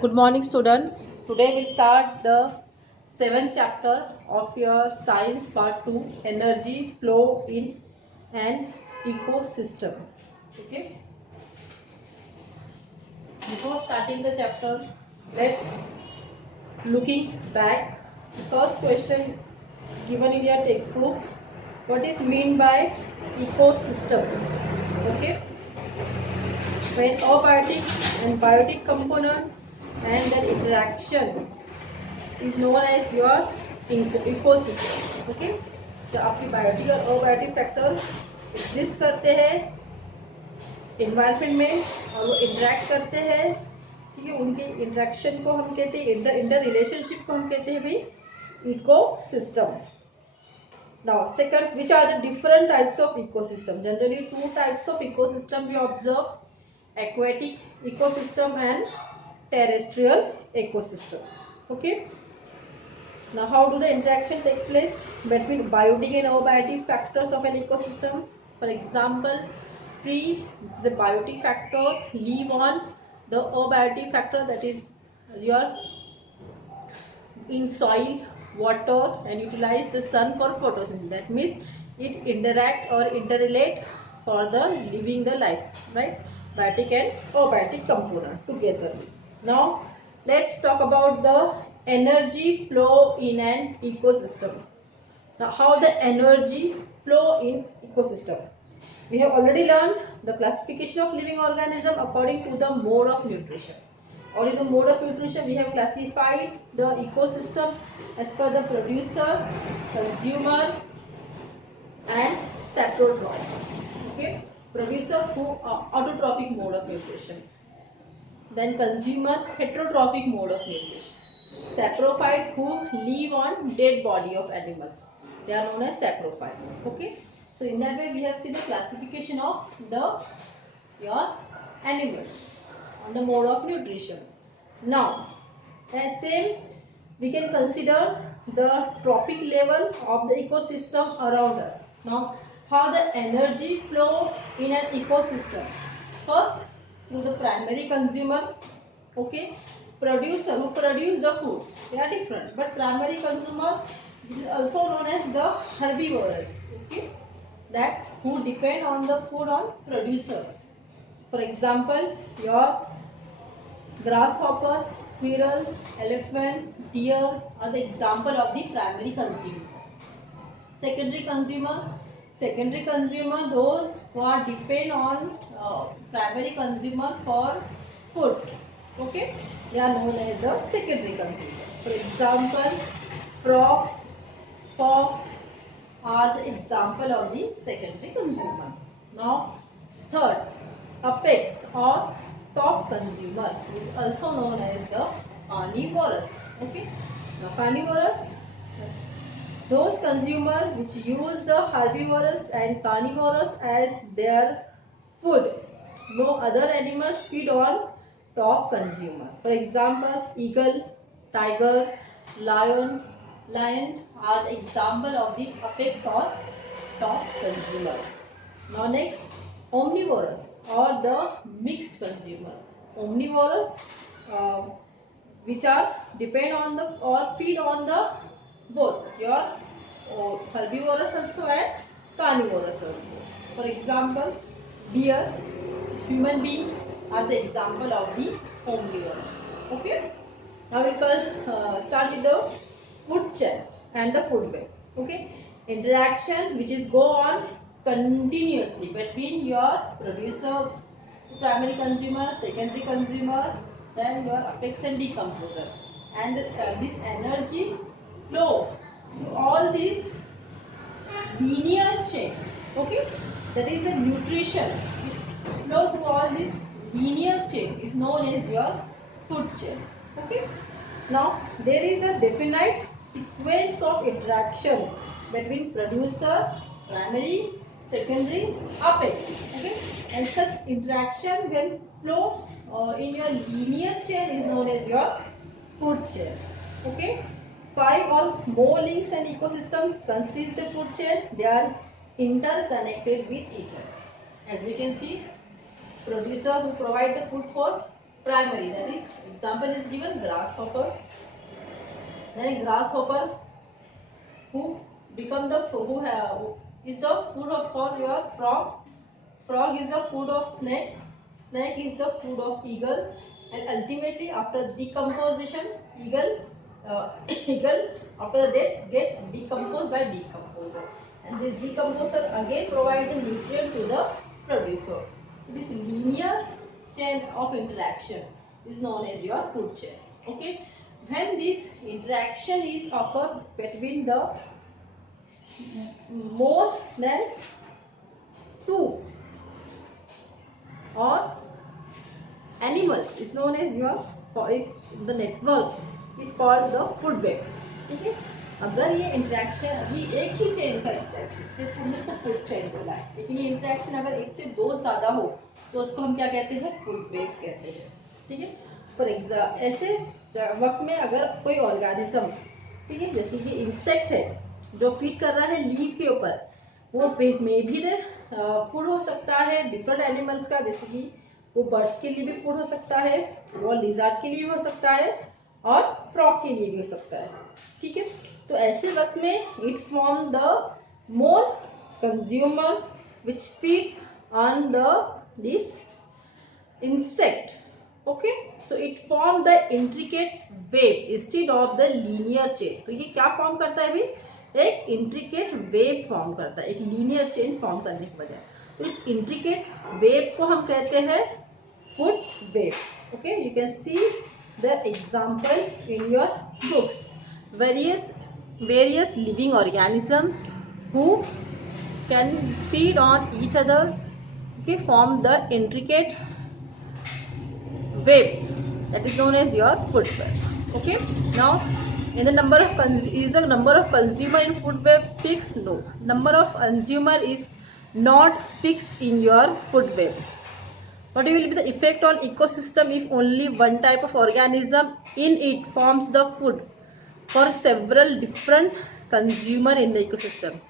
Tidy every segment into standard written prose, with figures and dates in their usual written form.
Good morning, students. Today we'll start the 7th chapter of your science part 2, energy flow in an ecosystem. Okay. Before starting the chapter, let's looking back. The first question given in your textbook: what is mean by ecosystem? Okay. When abiotic and biotic components and their interaction is known as your ecosystem. Okay, तो आपकी biotic और abiotic factor exist करते हैं environment में और वो interact करते हैं, ठीक है। उनके इंटरेक्शन को हम कहते हैं इंटर रिलेशनशिप को हम कहते हैं भाई ecosystem. Now second, which are the different types of ecosystem? Generally two types of ecosystem we observe: aquatic ecosystem and terrestrial ecosystem. Okay. Now how do the interaction take place between biotic and abiotic factors of an ecosystem? For example, tree, the biotic factor, live on the abiotic factor, that is your in soil, water, and utilize the sun for photosynthesis. That means it interact or interrelate for the living the life, right? Biotic and abiotic component together. Now let's talk about the energy flow in an ecosystem. Now how the energy flow in ecosystem? We have already learned the classification of living organism according to the mode of nutrition. Or in the mode of nutrition, we have classified the ecosystem as per the producer, consumer, and saprotroph. Okay, producer who autotrophic mode of nutrition. Then consumer, heterotrophic mode of nutrition. Saprophyte who live on dead body of animals. They are known as saprophytes. Okay. So in that way we have seen the classification of your animals on the mode of nutrition. Now, as same we can consider the trophic level of the ecosystem around us. Now, how the energy flow in an ecosystem? First, through the primary consumer, okay, producer who produce the foods, they are different, but primary consumer is also known as the herbivores, okay, that who depend on the food on producer. For example, your grasshopper, squirrel, elephant, deer are the example of the primary consumer. Secondary consumer, those who are depend on primary consumer for food, okay, they are known as the secondary consumer. For example, frog, fox are the example of the secondary consumer. Now third, apex or top consumer is also known as the carnivorous. Okay, now carnivorous, those consumer which use the herbivorous and carnivorous as their food. No other animals feed on top consumer. For example, eagle, tiger, lion are the example of the apex or top consumer. Now next, omnivorous or the mixed consumer. Omnivorous which are depend on the or feed on the both your herbivorous also and carnivorous also. For example, deer, human being are the example of the omnivorous. Okay. Now we will start with the food chain and the food web. Okay. Interaction which is go on continuously between your producer, primary consumer, secondary consumer, then your apex and decomposer, and this energy flow through all these linear chain. Okay, that is the nutrition which flow through all this linear chain is known as your food chain. Okay, now there is a definite sequence of interaction between producer, primary, secondary, apex. Okay, and such interaction when flow in your linear chain is known as your food chain. Okay, 5 or more links and ecosystem consist the food chain. They are interconnected with each other. As you can see, producer who provide the food for primary, that is example is given grasshopper. Then grasshopper who become the who is the food of for your frog. Frog is the food of snake. Snake is the food of eagle. And ultimately, after decomposition, eagle after that get decomposed by decomposer. And this decomposer again provide the nutrient to the producer. This linear chain of interaction is known as your food chain. Okay. When this interaction is occur between the more than two or animals is known as your the network is called the food web. ठीक है, अगर ये interaction अभी एक ही chain का interaction जिसको हमने उसको फूड चेन बोला है, लेकिन ये इंटरेक्शन अगर एक से दो ज्यादा हो तो उसको हम क्या कहते हैं, फूड वेब कहते हैं. ठीक है, फॉर एग्जाम्पल ऐसे वक्त में अगर कोई ऑर्गेनिज्म, ठीक है, जैसे कि इंसेक्ट है जो फीड कर रहा है लीफ के ऊपर, वो में भी फूड हो सकता है डिफरेंट एनिमल्स का, जैसे कि वो बर्ड्स के लिए भी फूड हो सकता है, वो लिजार्ड के लिए भी हो सकता है और फ्रॉग के लिए भी हो सकता है. ठीक है, तो ऐसे वक्त में it form the more consumer which feed on the this insect. Okay, so it form the intricate wave instead of the linear chain. तो ये क्या फॉर्म करता है अभी, एक इंट्रिकेट वेव फॉर्म करता है, एक लीनियर चेन फॉर्म करने के बजाय. तो इस इंट्रिकेट वेव को हम कहते हैं food waves. Okay, you can see the example in your books. various living organisms who can feed on each other, okay, form the intricate web that is known as your food web. Okay, now in the number of is the number of consumer in food web fixed? No, number of consumer is not fixed in your food web. What will be the effect on ecosystem if only one type of organism in it forms the food for several different consumer in the ecosystem?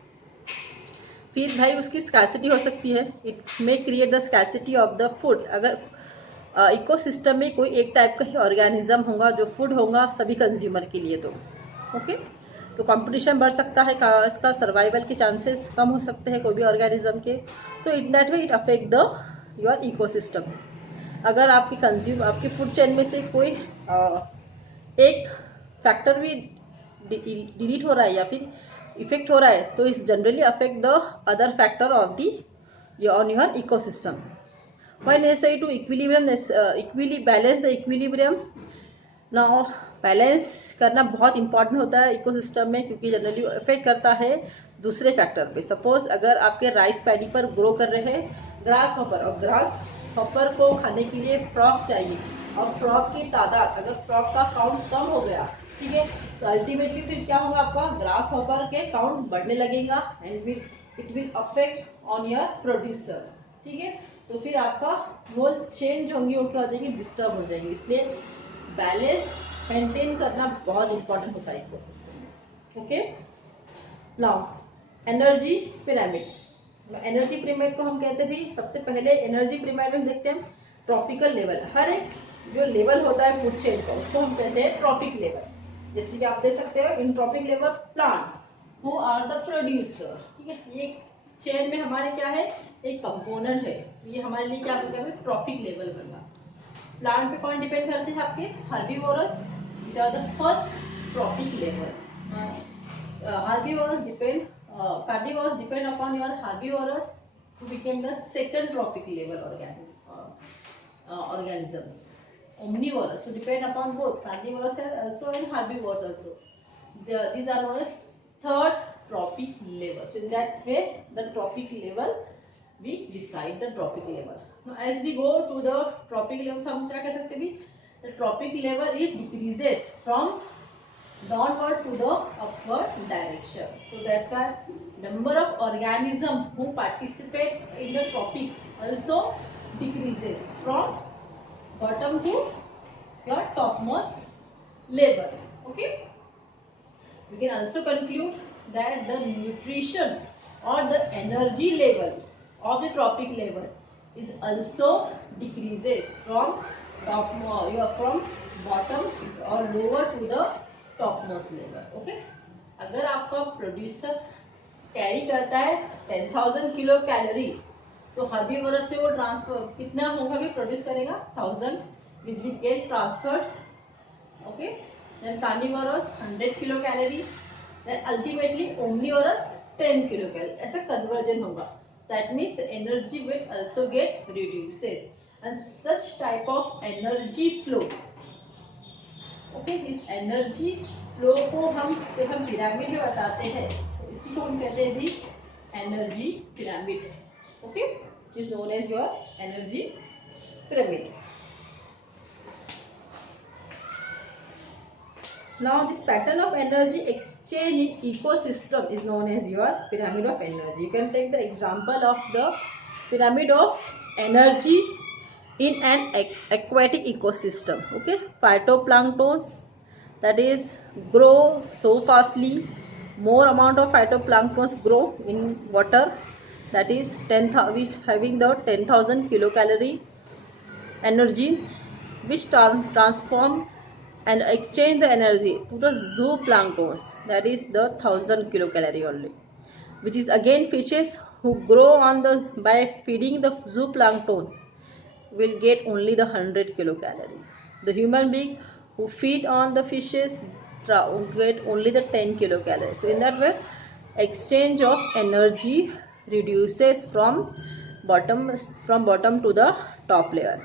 फिर भाई उसकी scarcity हो सकती है. It may create the scarcity of the food. अगर ecosystem में कोई एक टाइप का ही ऑर्गेनिज्म होगा जो फूड होगा सभी कंज्यूमर के लिए, तो ओके, तो कंपटीशन बढ़ सकता है, इसका सर्वाइवल के चांसेस कम हो सकते हैं कोई भी ऑर्गेनिज्म के. तो in that way it affect the your ecosystem. अगर आपकी फूड चेन में से कोई एक फैक्टर भी डिलीट हो रहा है या फिर इफेक्ट हो रहा है, तो इस generally affect the other factor of the on your ecosystem. Why necessary to balance the equilibrium? Now balance करना बहुत इंपॉर्टेंट होता है इकोसिस्टम में, क्योंकि जनरली इफेक्ट करता है दूसरे फैक्टर पे. सपोज अगर आपके राइस पैडी पर ग्रो कर रहे हैं ग्रास हॉपर, और ग्रास हॉपर को खाने के लिए फ्रॉग चाहिए, और फ्रॉग की तादाद, अगर फ्रॉग का काउंट कम हो गया, ठीक है, तो अल्टीमेटली फिर क्या होगा, आपका ग्रास हॉपर के काउंट बढ़ने लगेगा and it will affect on your producer. ठीक है, तो फिर आपका वो चेन जो होंगी वो क्या हो जाएगी, डिस्टर्ब हो जाएंगी. इसलिए बैलेंस मेंटेन करना बहुत इंपॉर्टेंट होता है इकोसिस्टम में. Okay, now energy pyramid. Energy pyramid को हम कहते हैं भी, सबसे पहले एनर्जी पिरामिड में देखते हैं ट्रॉपिकल लेवल. हर एक जो लेवल होता है फूड चेन का उसको हम कहते हैं ट्रॉपिक लेवल. जैसे कि आप देख सकते हो in trophic level plant who are the producer. ठीक है, ये चेन में हमारे क्या है, एक कंपोनेंट है, ये हमारे लिए क्या होता है, ट्रॉपिक लेवल बनना. प्लांट पे कौन डिपेंड करते हैं, आपके herbivorous, which are the first trophic level. Herbivores depend, carnivores depend upon your herbivores to become the second trophic level organisms. Omnivores, so depend upon both carnivores also and herbivores also. These are known as third trophic level. So in that way, the trophic level we decide the trophic level. Now as we go to the trophic level, हम क्या कह सकते हैं, the trophic level it decreases from downward to the upward direction. So that's why number of organisms who participate in the tropic also decreases from bottom to your topmost level. Okay, we can also conclude that the nutrition or the energy level of the trophic level is also decreases from from bottom or lower to the topmost level. Okay, अगर आपका producer carry करता है 10,000 kilo calorie, तो herbivorous में वो transfer कितना होगा भी प्रोड्यूस करेगा 1000, which will get transferred. Okay, then carnivorous 100 kilo calorie, then ultimately omnivorous 10 kilo calorie. ऐसा कन्वर्जन होगा. That means the energy will also get reduces, and such type of energy flow. Okay, इस energy flow को हम जब हम pyramid में बताते हैं तो इसी को हम कहते हैं भी energy pyramid. Okay, is known as your energy pyramid. Now this pattern of energy exchange in ecosystem is known as your pyramid of energy. You can take the example of the pyramid of energy in an aquatic ecosystem. Okay, phytoplanktons, that is grow so fastly. More amount of phytoplanktons grow in water, that is 10,000, we having the 10,000 kilocalorie energy, which transform and exchange the energy to the zooplanktons, that is the 1,000 kilocalorie only, which is again fishes who grow on the by feeding the zooplanktons will get only the 100 kilocalorie. The human being who feed on the fishes get only the 10 kilocalorie. So in that way, exchange of energy reduces from bottom to the top layer.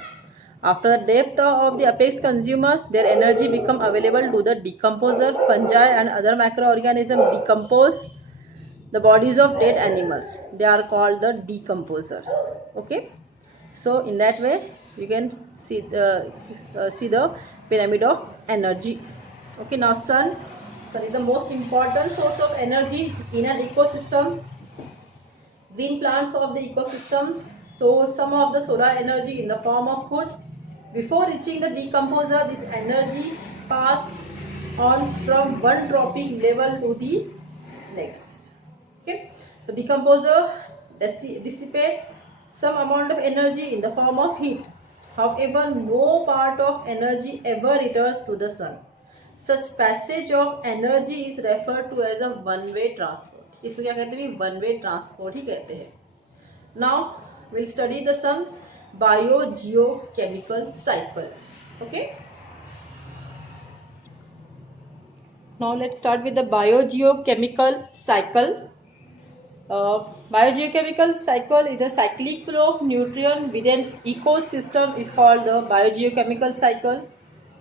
After the death of the apex consumers, their energy become available to the decomposer. Fungi and other microorganisms decompose the bodies of dead animals. They are called the decomposers. Okay, so in that way you can see the pyramid of energy. Okay, now sun is the most important source of energy in an ecosystem. Green plants of the ecosystem store some of the solar energy in the form of food. Before reaching the decomposer, this energy passed on from one trophic level to the next. Okay, so decomposer dissipate some amount of energy in the form of heat. However, no part of energy ever returns to the sun. Such passage of energy is referred to as a one-way transport. इसको क्या कहते हैं? One-way transport ही कहते हैं. Now we'll study the some biogeochemical cycle. Okay, now let's start with the biogeochemical cycle. Biogeochemical cycle is the cyclic flow of nutrient within ecosystem is called the biogeochemical cycle.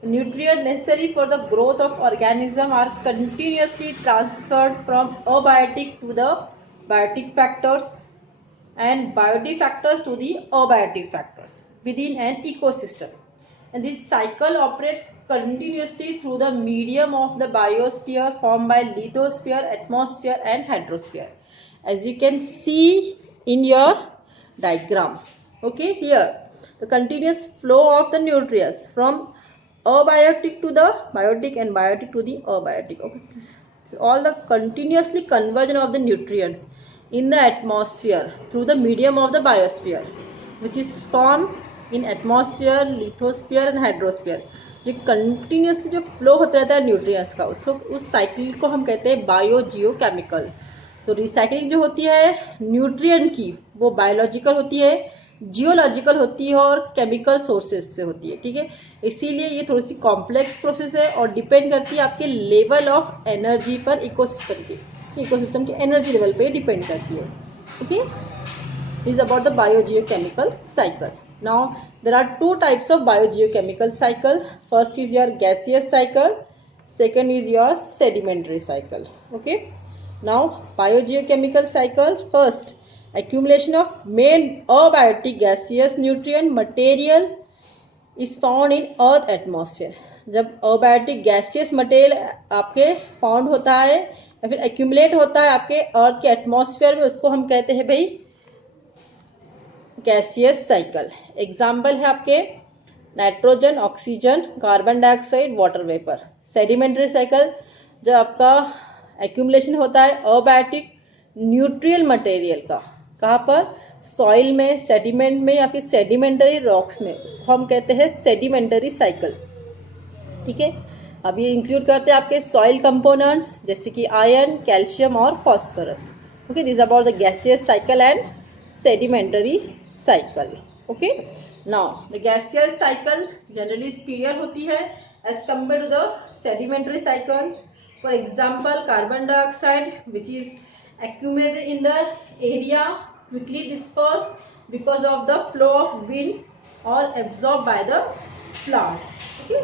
The nutrients necessary for the growth of organism are continuously transferred from abiotic to the biotic factors and biotic factors to the abiotic factors within an ecosystem, and this cycle operates continuously through the medium of the biosphere formed by lithosphere, atmosphere and hydrosphere, as you can see in your diagram. Okay, here the continuous flow of the nutrients from abiotic to the biotic and biotic to the abiotic. Okay, this is all the continuously conversion of the nutrients in the atmosphere through the medium of the biosphere, which is formed in atmosphere, lithosphere and hydrosphere. जो continuously जो flow होता रहता है nutrients का, उसको उस cycle को हम कहते हैं बायोजियोकेमिकल. तो रिसाइकलिंग जो होती है न्यूट्रिएंट की, वो बायोलॉजिकल होती है, जियोलॉजिकल होती है और केमिकल सोर्सेज से होती है. ठीक है, इसीलिए ये थोड़ी सी कॉम्प्लेक्स प्रोसेस है और डिपेंड करती है आपके लेवल ऑफ एनर्जी पर इकोसिस्टम के एनर्जी लेवल पे डिपेंड करती है. Okay, is about the biogeochemical cycle. Now there are two types of biogeochemical cycle. First is your gaseous cycle, second is your sedimentary cycle. Okay, now biogeochemical cycle. First, accumulation of main abiotic gaseous nutrient material is found in earth atmosphere. जब abiotic gaseous material आपके found होता है या फिर accumulate होता है आपके अर्थ के एटमॉस्फेयर में, उसको हम कहते हैं भाई गैसियस साइकिल. एग्जाम्पल है आपके nitrogen, oxygen, carbon dioxide, water vapour. Sedimentary cycle, जब आपका एक्यूमुलेशन होता है अबायोटिक न्यूट्रियल मटेरियल का, कहाँ पर? सॉइल में, सेडिमेंट में या फिर सेडिमेंटरी रॉक्स में, उसको हम कहते हैं सेडिमेंटरी साइकिल। ठीक है, अब ये इंक्लूड करते हैं आपके सॉइल कंपोनेंट्स जैसे कि आयरन, कैल्शियम और phosphorus. Okay, this about the gaseous cycle and sedimentary cycle. Okay, now the gaseous cycle generally spear होती है as compare to the sedimentary cycle. For example, carbon dioxide which is accumulated in the area quickly dispersed because of the flow of wind or absorbed by the plants. Okay,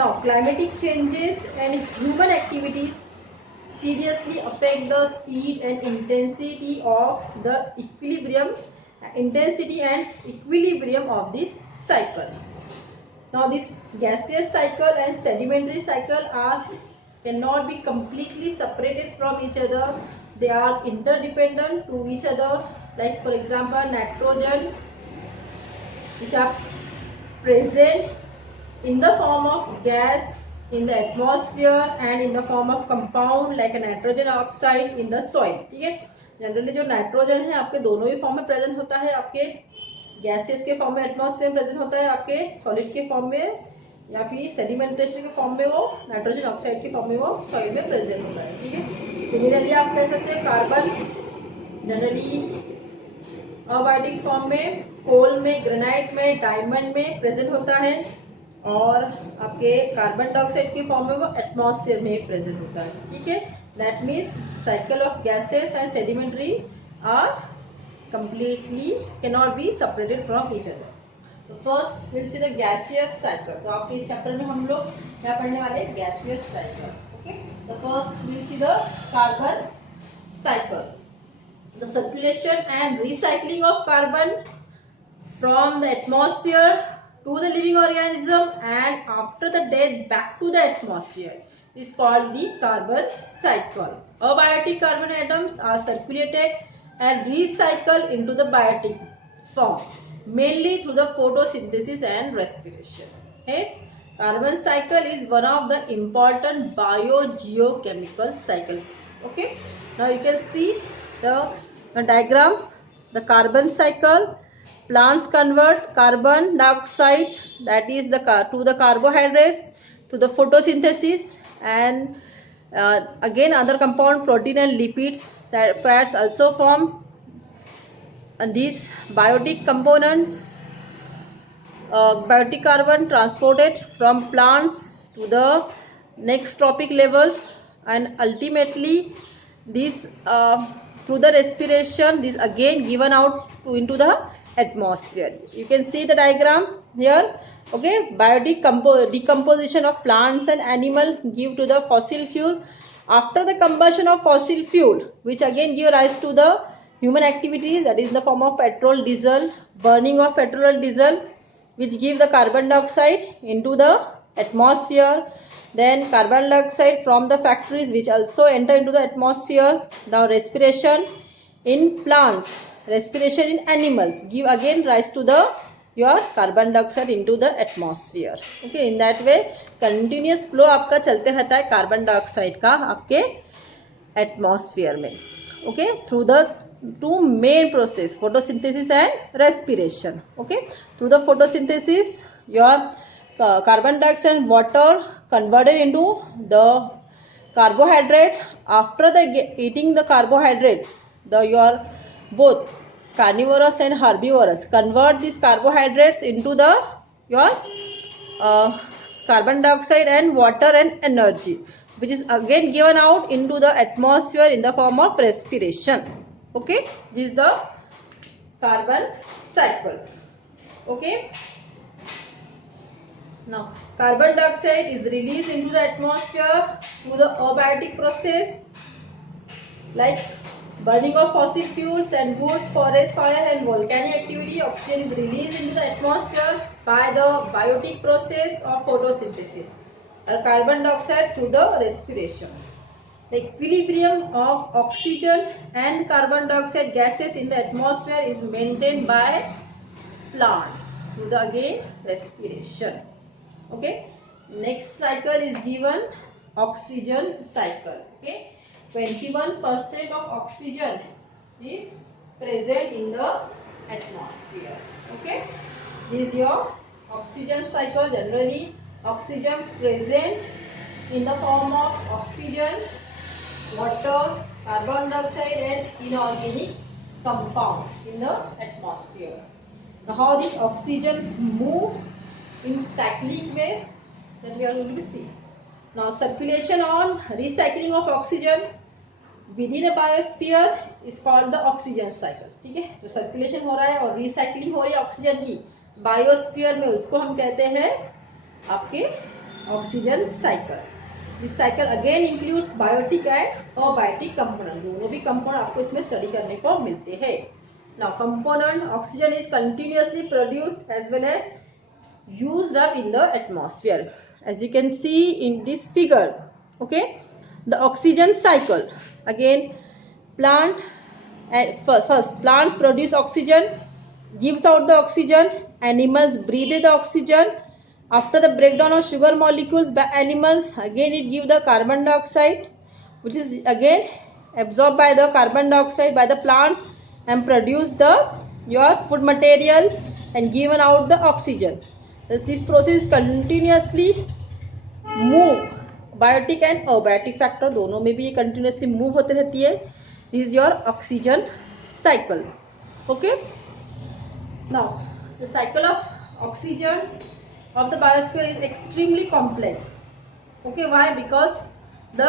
now climatic changes and human activities seriously affect the speed and intensity and equilibrium of this cycle. Now this gaseous cycle and sedimentary cycle cannot be completely separated from each other. They are interdependent to each other. Like for example, nitrogen which are present in the form of gas in the atmosphere and in the form of compound like a nitrogen oxide in the soil. ठीक है, generally जो nitrogen है आपके दोनों ही form में present होता है, आपके गैसेस के फॉर्म में एटमॉस्फेयर में प्रेजेंट होता है, आपके सॉलिड के फॉर्म में या फिर सेडिमेंटेशन के फॉर्म में वो नाइट्रोजन ऑक्साइड के फॉर्म में वो सॉइल में प्रेजेंट होता है। ठीक है, सिमिलरली आप कह सकते हैं कार्बन जनरली अबायोटिक फॉर्म में कोल में, ग्रेनाइट में, डायमंड में प्रेजेंट होता है और आपके कार्बन डाइऑक्साइड के फॉर्म में वो एटमॉस्फेयर में प्रेजेंट होता है। ठीक है, that means cycle of gases and sedimentary are completely cannot be separated from each other. तो first will see the gaseous cycle. तो आपके इस चैप्टर में हम लोग क्या पढ़ने वाले हैं? Gaseous cycle. Okay, the first will see the carbon cycle, the circulation and recycling of carbon from the atmosphere to the living organism and after the death back to the atmosphere is called the carbon cycle. Abiotic carbon atoms are circulated and recycled into the biotic form mainly through the photosynthesis and respiration. Hence, carbon cycle is one of the important biogeochemical cycle. Okay, now you can see the diagram, the carbon cycle. Plants convert carbon dioxide, that is to the carbohydrates, to the photosynthesis, and again other compound protein and lipids that fats also form. And these biotic components, biotic carbon transported from plants to the next trophic level, and ultimately this through the respiration this again given out into the atmosphere. You can see the diagram here. Okay, biotic decomposition of plants and animal give to the fossil fuel. After the combustion of fossil fuel, which again give rise to the human activities, that is in the form of petrol, diesel, burning of petrol and diesel, which give the carbon dioxide into the atmosphere. Then carbon dioxide from the factories which also enter into the atmosphere. Now respiration in plants, respiration in animals give again rise to the your carbon dioxide into the atmosphere. Okay, in that way continuous flow आपका चलते रहता है carbon dioxide का आपके atmosphere में. Okay, through the two main process, photosynthesis and respiration. Okay, through the photosynthesis your carbon dioxide and water converted into the carbohydrate. After the eating the carbohydrates, your both carnivorous and herbivorous convert these carbohydrates into the your carbon dioxide and water and energy, which is again given out into the atmosphere in the form of respiration. Okay, this is the carbon cycle. Okay, now carbon dioxide is released into the atmosphere through the abiotic process like burning of fossil fuels and wood, forest fire and volcanic activity. Oxygen is released into the atmosphere by the biotic process of photosynthesis, and carbon dioxide through the respiration. The equilibrium of oxygen and carbon dioxide gases in the atmosphere is maintained by plants through the again respiration. Okay, next cycle is given oxygen cycle. Okay, 21% of oxygen is present in the atmosphere. Okay, this is your oxygen cycle. Generally oxygen present in the form of oxygen, water, carbon dioxide and inorganic compounds in the atmosphere. Now how this oxygen move in cyclic way, that we are going to see. Now circulation on recycling of oxygen within a biosphere is called the oxygen cycle. ठीक है, जो circulation हो रहा है और recycling हो रही है ऑक्सीजन की बायोस्फीयर में, उसको हम कहते हैं आपके oxygen cycle. This cycle again includes biotic and abiotic component. दोनों भी कंपोनेंट आपको इसमें स्टडी करने को मिलते हैं. Now component oxygen is continuously produced as well as used up in the atmosphere, as you can see in this figure. Okay, the oxygen cycle. Again, first plants produce oxygen, gives out the oxygen, animals breathe the oxygen. After the breakdown of sugar molecules by animals, again it gives the carbon dioxide, which is again absorbed by the carbon dioxide by the plants and produce the your food material and given out the oxygen. This process continuously move, biotic and abiotic factor दोनों में भी ये continuously move होते रहती है. This is your oxygen cycle. Okay, now the cycle of oxygen of the biosphere is extremely complex. Okay, why? Because the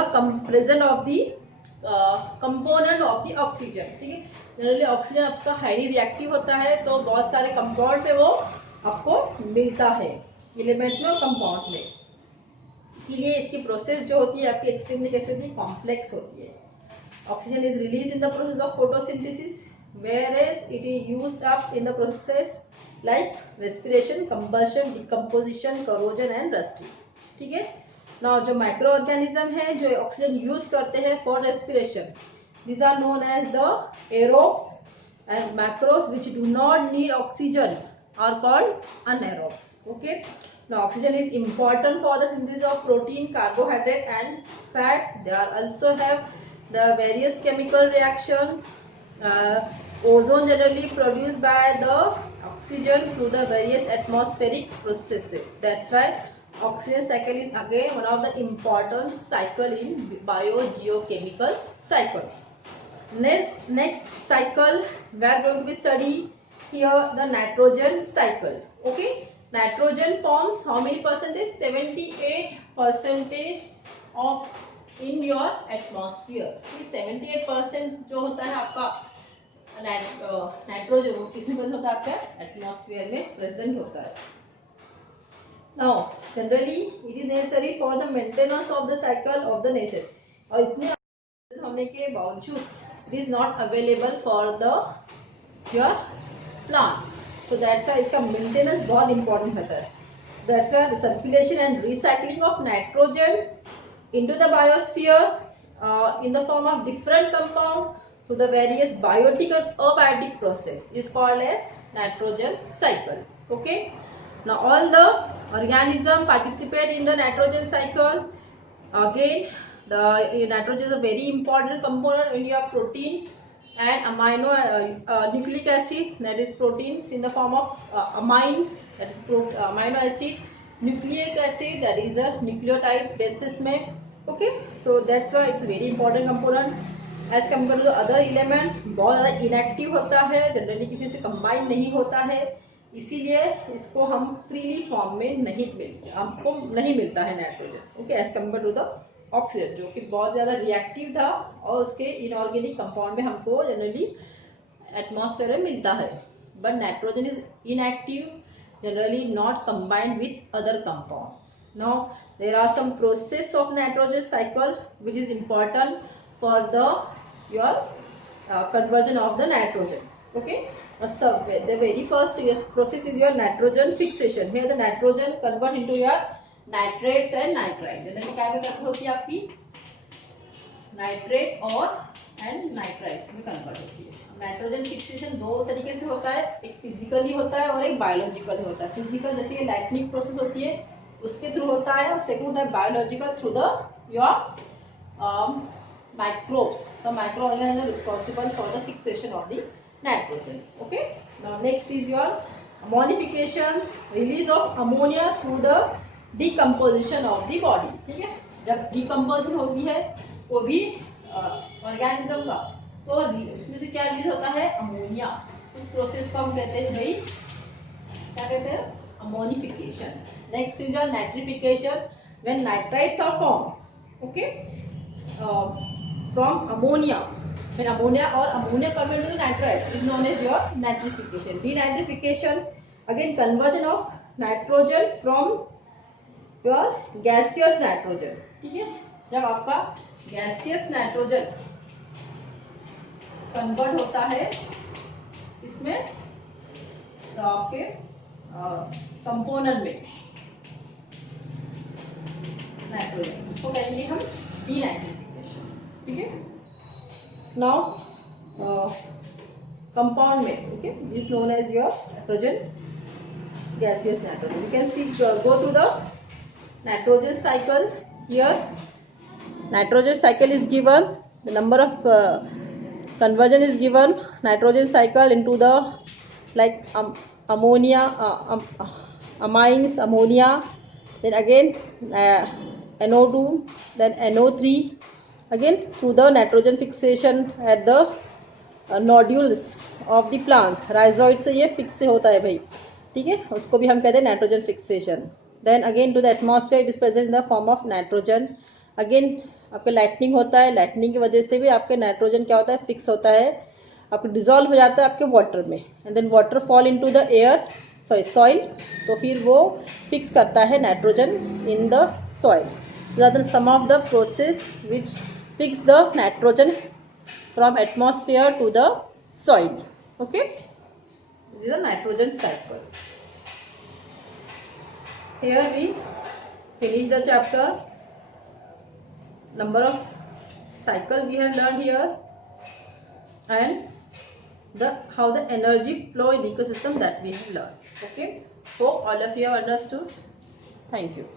present of the component of the oxygen. ठीक है, generally oxygen आपका highly reactive होता है, तो बहुत सारे compound पे वो आपको मिलता है, एलिमेंट्स में और कंपाउंड्स में. इसीलिए इसकी प्रोसेस जो होती है आपकी एक्सट्रीमली कैसे होती है, कॉम्प्लेक्स होती है. Oxygen is release in the process of photosynthesis, whereas it is used up in the process like respiration, combustion, decomposition, corrosion and rusting. ठीक है. नाउ जो माइक्रो ऑर्गेनिज्म है जो ऑक्सीजन यूज करते हैं for respiration, these are known as the aerobes, and macros which do not need oxygen are called anaerobes. Okay, now oxygen is important for the synthesis of protein, carbohydrate and fats. They are also have the various chemical reaction. Ozone generally produced by the oxygen through the various atmospheric processes. That's why oxygen cycle is again one of the important cycle in biogeochemical cycle. Next cycle we are going to be study here the nitrogen cycle. Okay, nitrogen forms how many percentage? 78% of in your atmosphere. 78% जो होता है आपका nitrogen, वो किसमें present होता है? आपका atmosphere में प्रेजेंट होता है. Now generally it is necessary for the maintenance of the cycle of the nature. और इतने होने के बावजूद it is not available for the your plant. So that's why इसका मेंटेनेंस बहुत इंपॉर्टेंट होता है. That's why the circulation and recycling of nitrogen into the biosphere in the form of different compound through the various biotic and abiotic process is called as nitrogen cycle. Okay, now all the organism participate in the nitrogen cycle. Again, the nitrogen is a very important component in your protein and amino nucleic acid, that is proteins in the form of amines, that is amino acid, nucleic acid, that is a nucleotides basis में. Okay, so that's why it's very important component as compared to the other elements. बहुत ज़्यादा inactive होता है, generally किसी से combine नहीं होता है, इसीलिए इसको हम freely form में नहीं मिलते, आपको नहीं मिलता है nitrogen. Okay, as compare to the oxygen जो कि बहुत ज़्यादा रिएक्टिव था और उसके इनऑर्गेनिक कंपाउंड में हमको जनरली एटमॉस्फेयर में मिलता है. But nitrogen is inactive, generally not combined with other compounds. Now there are some process of nitrogen cycle which is important for the your conversion of the nitrogen. Okay, so the very first process is your nitrogen fixation. Here the nitrogen convert into your nitrates and nitrite. Generally क्या में convert होती है आपकी nitrate और and nitrites में convert होती है. Nitrogen fixation दो तरीके से होता है, एक फिजिकली होता है और एक बायोलॉजिकल होता है. फिजिकल जैसे ये लाइटनिंग प्रोसेस होती है उसके थ्रू होता है, और सेकंड होता है biological through the your microbes. Some micro organism responsible for the fixation of the nitrogen. Okay. Now next is your ammonification, release of ammonia through the decomposition of the body. ठीक है, जब decomposition होती है वो भी organism का, तो उसमें से क्या रिलीज होता है, अमोनिया. उस प्रोसेस को हम कहते हैं भाई, क्या कहते हैं, ammonification. Next is your nitrification, when nitrites are form, okay, from ammonia. When ammonia or ammonia converted to nitrite is known as your nitrification. Denitrification, again conversion of nitrogen from your gaseous nitrogen. ठीक है, जब आपका gaseous nitrogen convert होता है इसमें, तो आपके component में नाइट्रोजन, उसको कहेंगे हम डीनाइट्रिफिकेशन. ठीक है. Now compound में, okay, is known as your nitrogen, gaseous nitrogen. You can see, go through the nitrogen cycle. Here nitrogen cycle is given, the number of conversion is given, nitrogen cycle into the like ammonia, amines, ammonia, then again NO2, then NO3, again through the nitrogen fixation at the nodules of the plants. rhizoid से ये fix से होता है भाई. ठीक है, उसको भी हम कहते हैं nitrogen fixation. Then again to the atmosphere, it is present in the form of nitrogen. Again आपके लाइटनिंग होता है, लाइटनिंग की वजह से भी आपके नाइट्रोजन क्या होता है, फिक्स होता है, आपको डिजोल्व हो जाता है आपके वाटर में. And then water fall into the air, soil, तो फिर वो फिक्स करता है nitrogen in the soil. That is some of the process which fix the nitrogen from atmosphere to the soil. Okay, this is a nitrogen cycle. Here we finish the chapter. Number of cycle we have learned here, and the how the energy flow in ecosystem that we have learned. Okay, hope all of you have understood. Thank you.